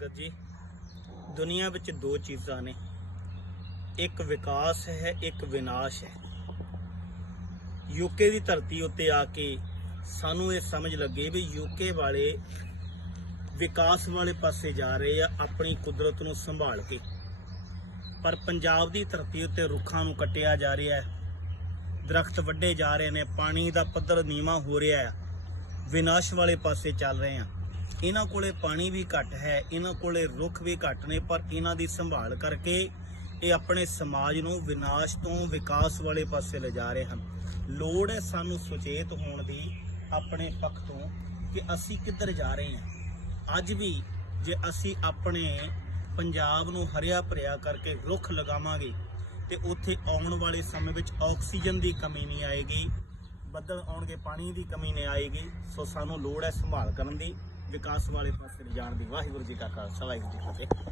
संगत जी, दुनिया विच दो चीज़ां ने, एक विकास है, एक विनाश है। यूके की धरती उत्ते आके सानू ये समझ लगे भी यूके वाले विकास वाले पासे जा रहे हैं अपनी कुदरत नूं संभाल के, पर पंजाब की धरती उत्ते रुखां नूं कट्टिया जा रहा है, दरख्त वड्डे जा रहे हैं, पानी का पद्धर नीवा हो रहा है, विनाश वाले पासे चल रहे हैं। इन्हां कोले पानी भी घट है, इन्हां कोले रुख भी घट ने, पर इन्हां दी संभाल करके ये अपने समाज नूं विनाश तो विकास वाले पासे ले जा रहे हैं। लोड़ है सानू सुचेत होने की अपने पक्ष तो कि असी किधर जा रहे हैं। अज भी जे असी अपने पंजाब नूं हरिया भरिया करके रुख लगावांगे तो उत्थे आउण वाले समय विच ऑक्सीजन की कमी नहीं आएगी, बदल आउणगे पानी की कमी नहीं आएगी। सो सानू लोड़ है संभाल करन दी, विकास वाले पासे ले जाण दी। वाहिगुरू जी का खालसा, वाहिगुरू जी की फतेह।